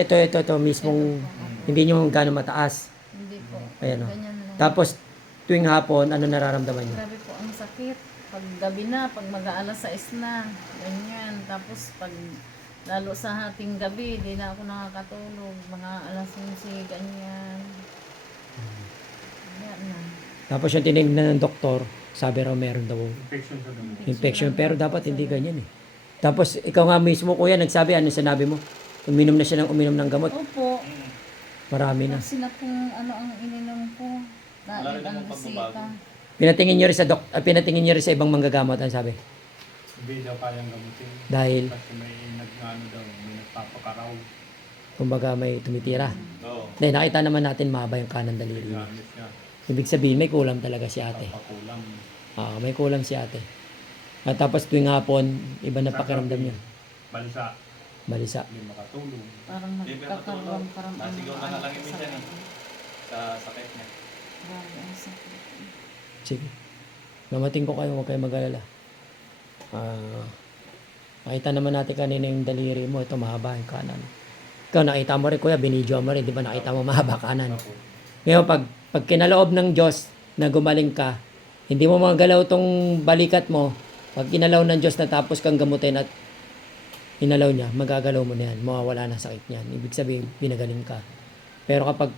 ito mismong hindi nyo gano'ng mataas. Hindi po. Ayan o. Ganyan lang. Tapos, tuwing hapon, ano nararamdaman nyo? Grabe po ang sakit. Pag gabi na, pag mag-aalas 6 na, ganyan. Tapos pag lalo sa hating gabi, di na ako nakakatulog. Mga alas 11, ganyan. Yan na. Tapos yung tinignan ng doktor, sabi raw meron daw Infection sa dumi. infection. Pero dapat hindi ganyan eh. Tapos ikaw nga mismo kuya, nagsabi, ano sinabi mo? Uminom na siya ng uminom ng gamot. Opo. Marami na. Kasi na kung ano ang ininom ko. Wala Dahil rin ang namang pagbabago. bisita. Pinatingin niyo rin sa pinatingin niyo rin sa ibang manggagamot, ang sabi. Hindi daw kayang gamutin. Dahil Kasi may nag-ano daw, may nagpapakaraw. kumbaga may tumitira. Oo. Dahil nakita naman natin mahaba yung kanan daliri niya. Gamit niya. Ibig sabihin may kulang talaga si ate. Papakulang. May kulang si ate. At tapos tuwing hapon, iba na pakiramdam niya. Balsa. Balisa. Hindi makatulong. Parang Hindi ba nagkakaroon natulog? parang Nasigaw ka na lang yung minsan eh. Sa sakit niya. Grabe ang sakit. Sige. Namating ko kayo, huwag kayo mag-alala. Nakita naman natin kanina yung daliri mo. Ito mahaba yung kanan. Ikaw nakita mo rin kuya, binidyo mo rin. Di ba nakita mo mahaba kanan? Ako. Ngayon pag kinaloob ng Diyos na gumaling ka, hindi mo magalaw tong balikat mo. Pag kinalaw ng Diyos na tapos kang gamutin at inalaw niya, magagalaw mo na yan. Mawawala na sakit niyan. Ibig sabihin, binagaling ka. Pero kapag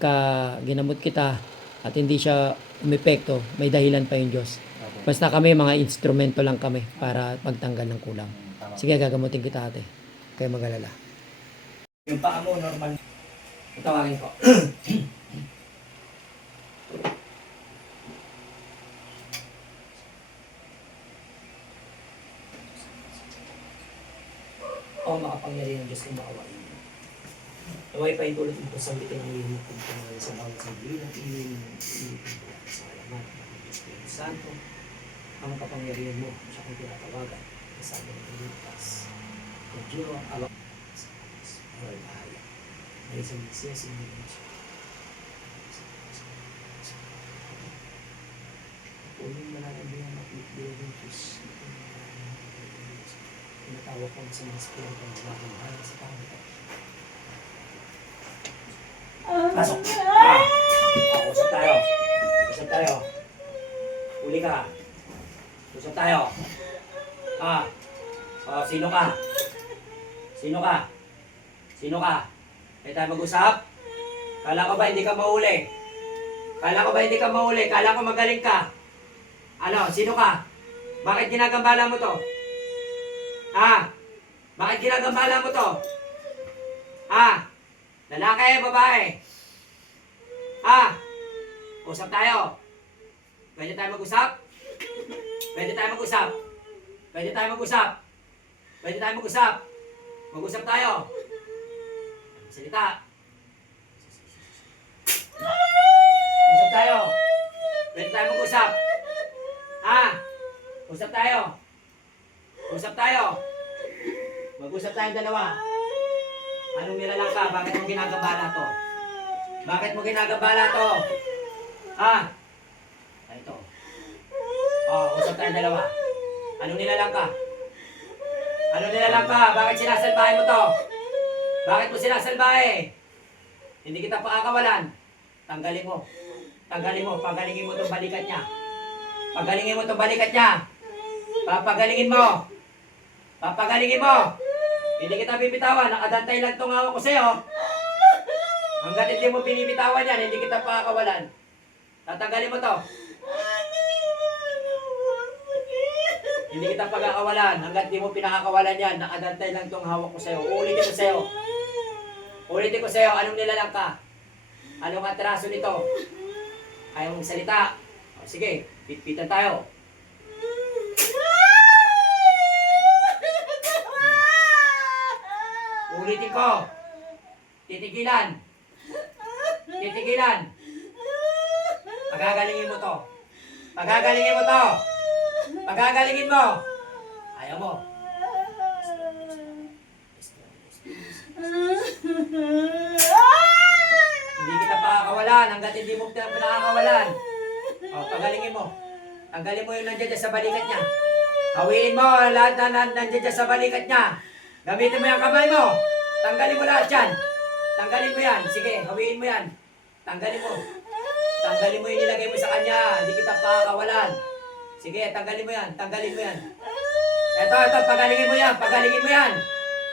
ginamot kita at hindi siya umepekto, may dahilan pa yung Diyos. Ako. Basta kami, mga instrumento lang kami para magtanggal ng kulang. Tama. Sige, gagamutin kita ate. Kayo mag-alala. Yung paa mo, normal. Tawagin ko. O makapangyarihan ng Diyos kung makawain mo. Naway pa itulad ito sa bitin ang iyong pagkakas sa bawat sandali ng iyong pagkakas sa alaman ng Diyos ko yung Santo. Ang kapangyarihan mo siya kung tinatawagan kasama ng iligtas. Kung Diyo ang alak sa Diyos, ay bahaya. May isang Mesiyas ang iyong Diyos. Puling malalabihan at itbilang ng Diyos. Tinatawag ko sa mga spirito ng mga bahala sa pangit. Pasok! Usap tayo. Usap tayo. Uli ka. Usap tayo. Sino ka? Sino ka? Sino ka? Kaya tayo mag-usap? Kala ko ba hindi ka mahuli? Kala ko ba hindi ka mahuli? Kala ko magaling ka? Ano? Sino ka? Bakit ginagambala mo to? Bakit ginagambala mo to? Lalaki, babae? Usap tayo. Pwede tayo mag-usap? Pwede tayo mag-usap? Pwede tayo mag-usap? Pwede tayo mag-usap? Mag-usap tayo. Salita. Usap tayo. Pwede tayo mag-usap? Usap tayo. Usap tayo. Mag-usap tayong dalawa. Anong nilalang ka? Bakit mo ginagabala to? Bakit mo ginagabala to? Ito. Usap tayong dalawa. Anong nilalang ka? Anong nilalang ka? Bakit sinasalbahe mo to? Bakit mo sinasalbahe? Hindi kita pakakawalan. Tanggalin mo. Tanggalin mo. Pagalingin mo itong balikat niya. Pagalingin mo itong balikat niya. Papagalingin mo. Papagalingin mo. Hindi kita bibitawan. Nakadantay lang itong hawak ko sa'yo. Hanggat hindi mo binibitawan yan, hindi kita pakakawalan. Tatanggalin mo to. Hindi kita pagkakawalan. Hanggat hindi mo pinakakawalan yan, nakadantay lang itong hawak ko sa'yo. Uulitin ko sa'yo. Uulitin ko sa'yo. Anong nilalang ka? Anong atraso nito? Ayaw mong salita. Sige, pitpitan tayo. Ulitin ko. Titigilan. Titigilan. Pagagalingin mo to. Pagagalingin mo to. Pagagalingin mo. Ayaw mo. Hindi kita pakakawalan hanggat hindi mo pinakakawalan. Pagalingin mo. Tanggalin mo yung nandiyan dyan sa balikat niya. Hawiin mo lahat na nandiyan dyan sa balikat niya. Gamitin mo yung kamay mo. Tanggalin mo lahat yan. Tanggalin mo yan. Sige, hawiin mo yan. Tanggalin mo. Tanggalin mo yung nilagay mo sa kanya. Hindi kita pakakawalan. Sige, tanggalin mo yan. Tanggalin mo yan. Ito, pagalingin mo yan. Pagalingin mo yan.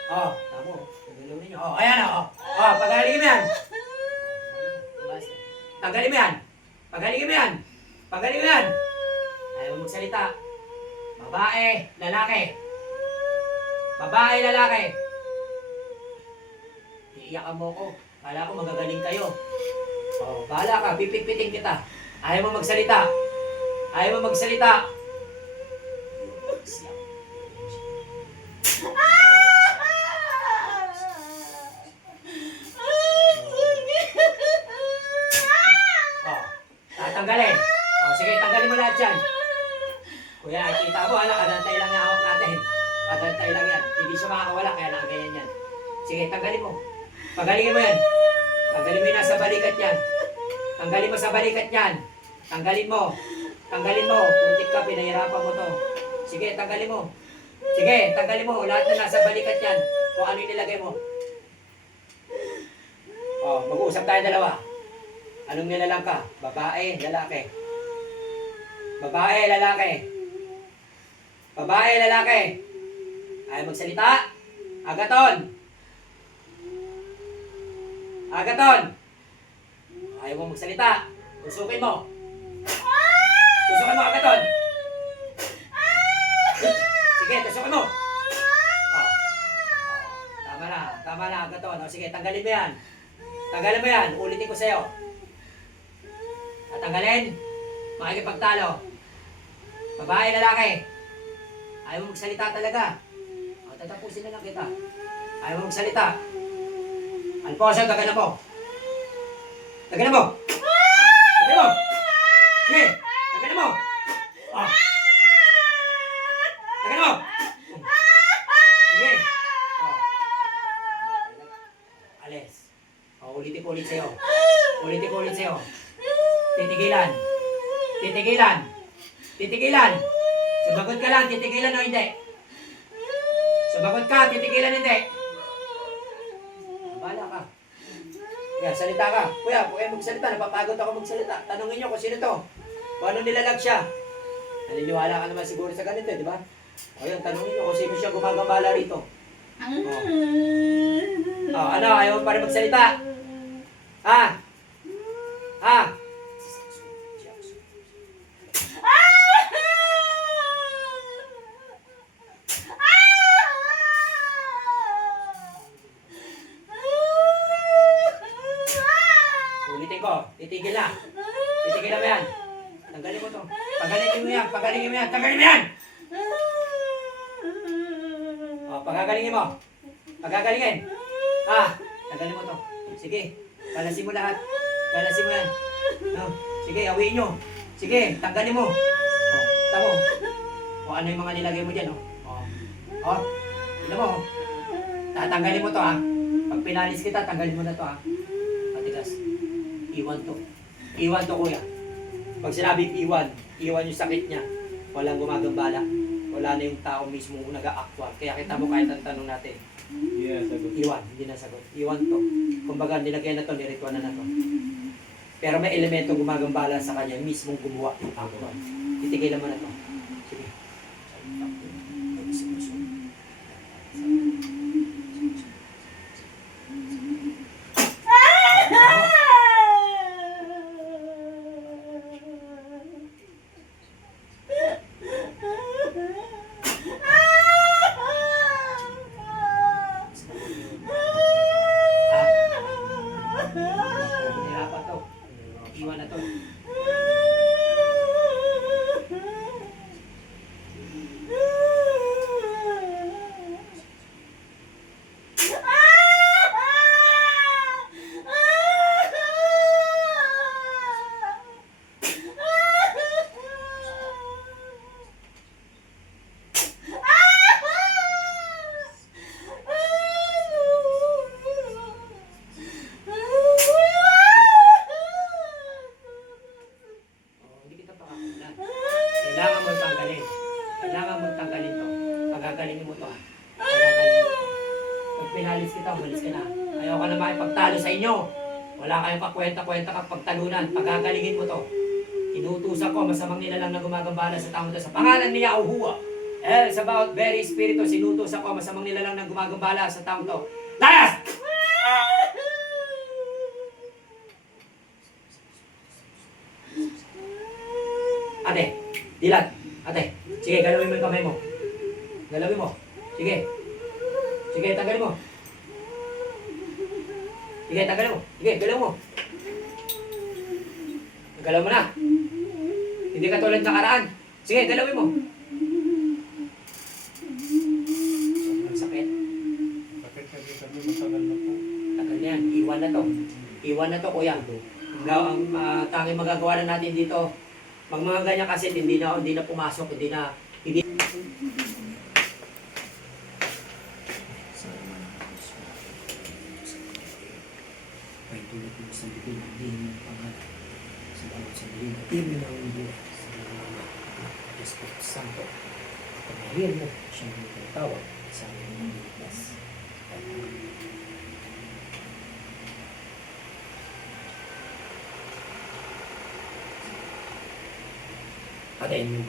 Oh, tamo. Pagalingin niyo. Oh, ayan oh. Oh, pagalingin mo yan. Tanggalin mo yan. Pagalingin mo yan. Pagalingin mo yan. Ayaw mo magsalita. Babae, lalaki. Babae, lalaki. Iiyakan mo ko. Kala ko magagaling kayo. Oh, bahala ka. Pipit-piting kita. Ayaw mo magsalita. Ayaw mo magsalita. Oh, tatanggalin. Oh, sige, tanggalin mo lahat yan. Kuya, kita mo, kadantay lang yung hawak natin. Kadantay lang yan. Hindi siya makakawala, kaya nakaganyan yan. Sige, tanggalin mo. Pagalingin mo yan. Tanggalin mo yung nasa balikat yan. Tanggalin mo sa balikat yan. Tanggalin mo. Tanggalin mo. Puntik ka, pinahirapan mo to. Sige, tanggalin mo. Sige, tanggalin mo. Lahat na nasa balikat yan. Kung ano yung nilagay mo. Oh, mag-uusap tayo dalawa. Anong nilalang ka? Babae, lalaki. Babae, lalaki. Babae, lalaki. Ayaw magsalita? Agaton! Agaton! Ayaw mo magsalita. Tusukin mo. Tusukin mo, Agaton. Sige, tusukin mo. Oh. Tama na, Agaton. O, sige, tanggalin mo yan. Tanggalin mo yan. Ulitin ko sa'yo. Tatanggalin. Makikipagtalo. Babae, lalaki. Ayaw mo magsalita talaga. O, tatapusin na lang kita. Ayaw mo magsalita. Alfonso, tagalan mo. Tagalan mo. Tagalan mo. Sige, tagalan mo. Oh. Tagalan mo. Sige. Oh. Alis. O, ulitin ko ulit sa'yo. Ulitin ko ulit sa'yo. Titigilan. Titigilan. Titigilan. Sumagot ka lang, titigilan o hindi. Sumagot ka, titigilan hindi. Bahala ka. Kaya salita ka. Kuya, kung kayo magsalita, napapagod ako magsalita. Tanungin nyo kung sino to. Kung ano nilalag siya. Naniniwala ka naman siguro sa ganito, di ba? O yun, tanungin nyo kung sino siya gumagambala rito. Oh, ano, ayaw mo pa rin magsalita? Ha? Ha? Ulitin ko, titigil na. Titigil na ba yan? Tanggalin mo to. Pagalingin mo yan, pagalingin mo yan, tanggalin mo yan! O, pagagalingin mo. Pagagalingin. Tanggalin mo to. Sige, kalasin mo lahat. Kalasin mo yan. No, sige, awiin nyo. Sige, tanggalin mo. O, tamo. O, ano yung mga nilagay mo dyan, o. O, tignan mo. Tatanggalin mo to, ha. Pag pinalis kita, tanggalin mo na to, ha. Matigas. Iwan to. Iwan to, kuya. Pag sinabing iwan yung sakit niya. Walang gumagambala. Wala na yung tao mismo nag-a-actual. Kaya kita mo kahit ang tanong natin. Yeah, sagot. Iwan, hindi na sagot. Iwan to. Kumbaga, nilagyan na to, nirituan na to. Pero may elementong gumagambala sa kanya, mismong gumawa. Actual. Titigilan mo na to. Sige. Hirapan to. Iwan na to. Ayaw ka na makipagtalo sa inyo. Wala kayong kakwenta-kwenta kapagtalunan. Pagagalingin mo to. Inutusan ko masamang nilalang na gumagambala sa taong ito. Sa pangalan ni Yahuwah, El Sabaoth, very Espiritu, sinutusan ko masamang nilalang na gumagambala sa taong ito. Layas! Ate, dilat. Ate, sige, galawin mo yung kamay mo. Galawin mo. Sige. Sige, tagalin mo. Sige, tagalin mo. Sige, galaw mo. Galaw mo na. Hindi ka tulad nakaraan. Sige, galawin mo. Sobrang sakit. Sakit kasi kami matagal na po. Tagal na yan. Iwan na to. Iwan na to, kuya. Ang tanging magagawa na natin dito, pag mga ganyan kasi hindi na pumasok, hindi ay tulad mo sa likod ng dihin ng pangalan sa bawat sandali na ibig na ang buhay sa mga anak ng Espiritu Santo. Pagmahiyan mo siyang tawag sa aming mga ligtas. Patayin mo.